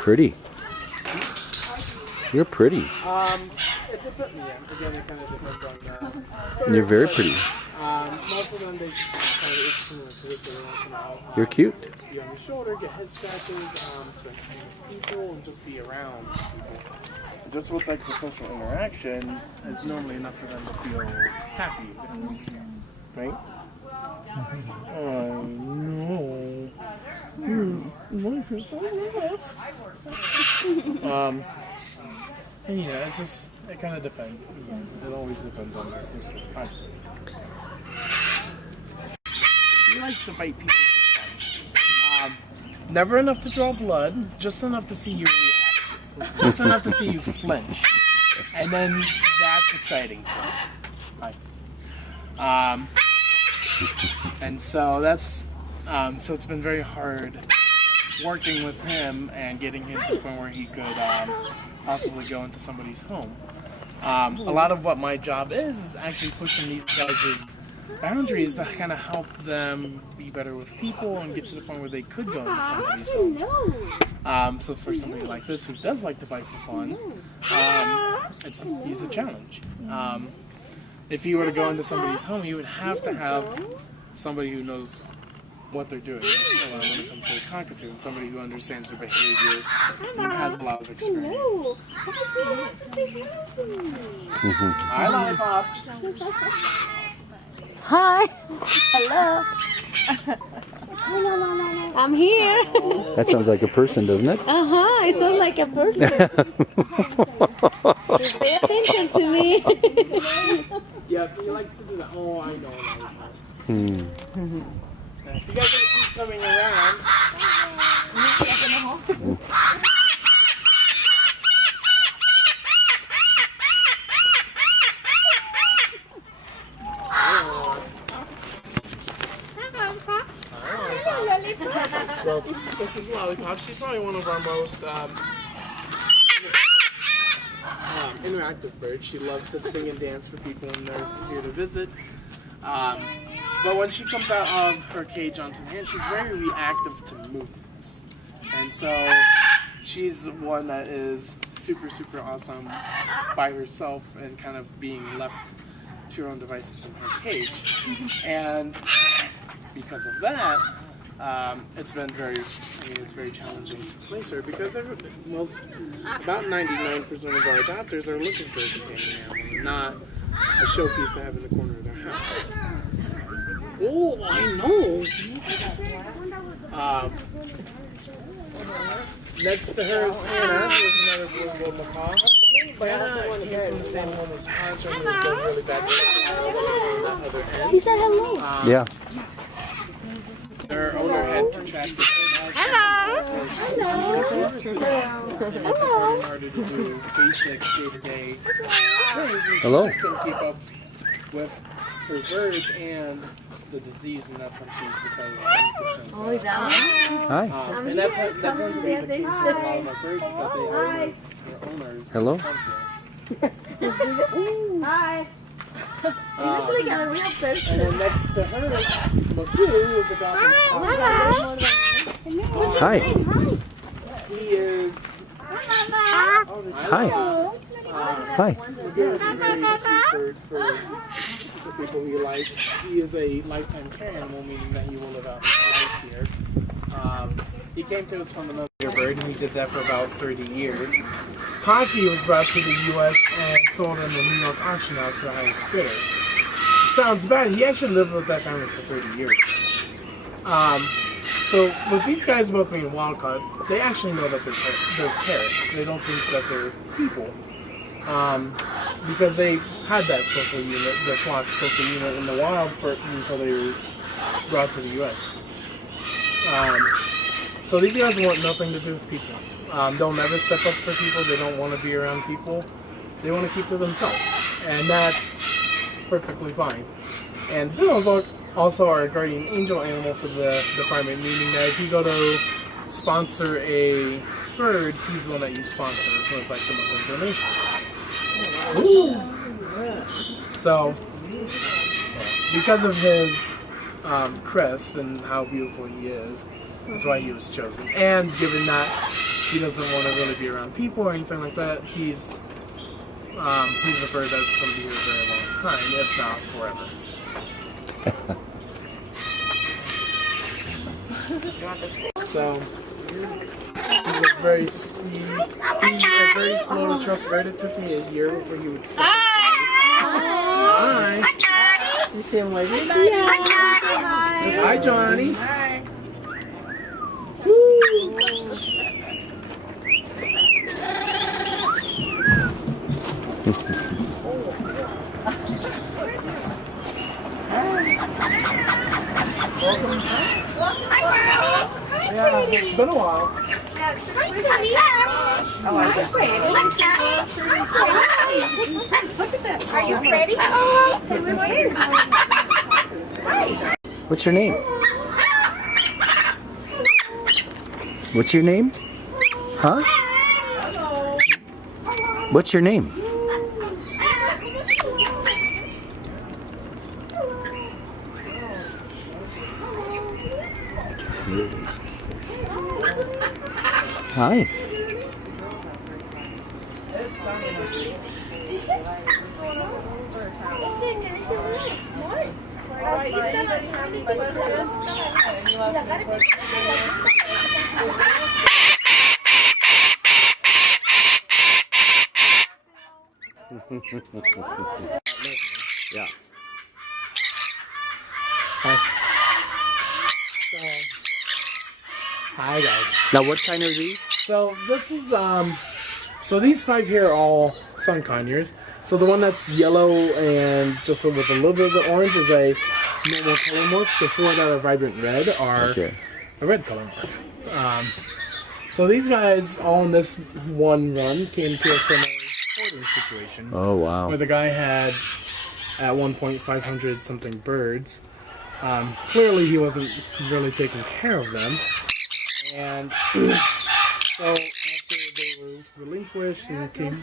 Pretty. You're pretty. It depends. Yeah, again, it kind of depends on. You're very pretty. Most of them they just kind of itch to it every once in a while. You're cute. Be on your shoulder, get head scratches, spend time with people, and just be around people. Just with like the social interaction is normally enough for them to feel happy, right? I know. Life is so rough. And yeah, it's just, it kind of depends. It always depends on that. He likes to bite people for fun. Never enough to draw blood, just enough to see your reaction. Just enough to see you flinch. And then that's exciting to him. And so that's, so it's been very hard working with him and getting him to the point where he could possibly go into somebody's home. A lot of what my job is actually pushing these guys' boundaries to kind of help them be better with people and get to the point where they could go into somebody's home. So for somebody like this who does like to bite for fun, he's a challenge. If you were to go into somebody's home, you would have to have somebody who knows what they're doing when it comes to the cockatoo, and somebody who understands their behavior and has a lot of experience. Hi, Lollipop. Hi. Hello. I'm here. That sounds like a person, doesn't it? I sound like a person. Pay attention to me. Yeah, he likes to do that. Oh, I know. If you guys want to keep coming around, so this is Lollipop. She's probably one of our most interactive birds. She loves to sing and dance for people when they're here to visit. But when she comes out of her cage onto land, she's very reactive to movements. And so she's one that is super, super awesome by herself and kind of being left to her own devices in her cage. And because of that, it's been it's very challenging to place her because about 99% of our adopters are looking for a companion animal, not a showpiece to have in the corner of their house. Oh, I know. Next to her is Hannah, who's another blue gold macaw. Hannah came from the same home as Pancho, who was done really bad on that other end. You said hello. Yeah. Their owner had contracted MS. Hello. It's harder to do basic day-to-day things, and she just couldn't keep up with her birds and the disease, and that's when she decided to Hi. and that tends to be the case with a lot of our birds, is that they outlive their owners. Hello. Hi. And then next to her, Mapu is about his Hi. He is. Hi. Hi. Mapu is a sweet bird for people he likes. He is a lifetime care animal, meaning that he will live out his life here. He came to us from another bird, and he did that for about 30 years. Pocky was brought to the U.S. and sold in the New York auction house to the highest bidder. Sounds bad. He actually lived with that family for 30 years. So with these guys both being wild caught, they actually know that they're parrots. They don't think that they're people. Because they had that social unit, the flock social unit in the wild until they were brought to the U.S. So these guys want nothing to do with people. They'll never step up for people. They don't want to be around people. They want to keep to themselves. And that's perfectly fine. And Bill's also our guardian angel animal for the primate, meaning that if you go to sponsor a bird, he's the one that you sponsor with like the Muslim donation. So, because of his crest and how beautiful he is, that's why he was chosen. And given that he doesn't want to really be around people or anything like that, he's a bird that's going to be here a very long time, if not forever. So he's a very sweet. He's a very slow to trust bird. It took me a year before he would stop. Hi. You see him waving? Hi, Johnny. Hi. Woo. Yeah, it's been a while. Are you ready? What's your name? What's your name? Huh? What's your name? Hi. Yeah. Hi. Hi, guys. Now, what kind are these? So this is so these 5 here are all sun conures. So the one that's yellow and just with a little bit of the orange is a normal color morph. The 4 that are vibrant red are Okay. a red color morph. So these guys all in this one run came to us from a hoarding situation. Oh, wow. Where the guy had at one point 500 something birds. Clearly he wasn't really taking care of them. And so after they were relinquished and came